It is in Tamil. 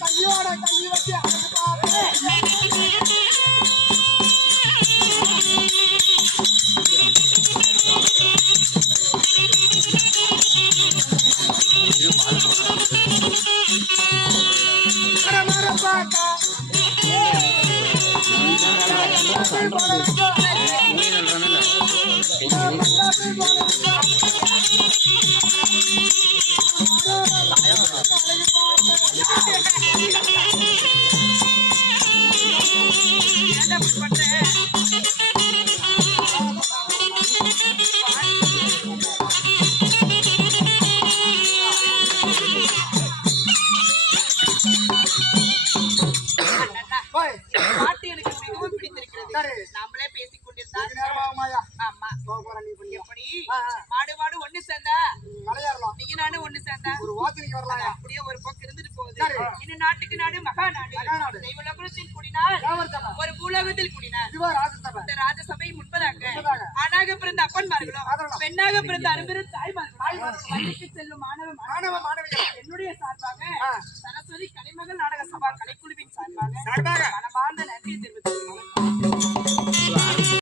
கையோட கை வச்சு நாமளே பேசிக் கொண்டிருந்தா மாடு மாடு ஒண்ணு சேர்ந்தா நீங்க நானும் ஒண்ணு சேர்ந்தா அப்படியே ஒரு பக்கம் இருந்துட்டு போகுது. இன்னும் நாட்டுக்கு நாடு மகா நாடு தெய்வலோகத்தில் கூடினார் ஒரு பூலோகத்தில் கூடினார். இந்த ராஜசபை முன்பதாக ஆணாக பிறந்த அப்பன்மார்களும் பெண்ணாக பிறந்த அரும்பெரும் தாய்மார்களும் செல்லும் மாணவ மாணவிகள் என்னுடைய சார்பாக சரஸ்வதி கலைமகள் நாடக சபா கலைக்குழுவின் சார்பாக மனமார்ந்த நன்றியை தெரிவித்துக்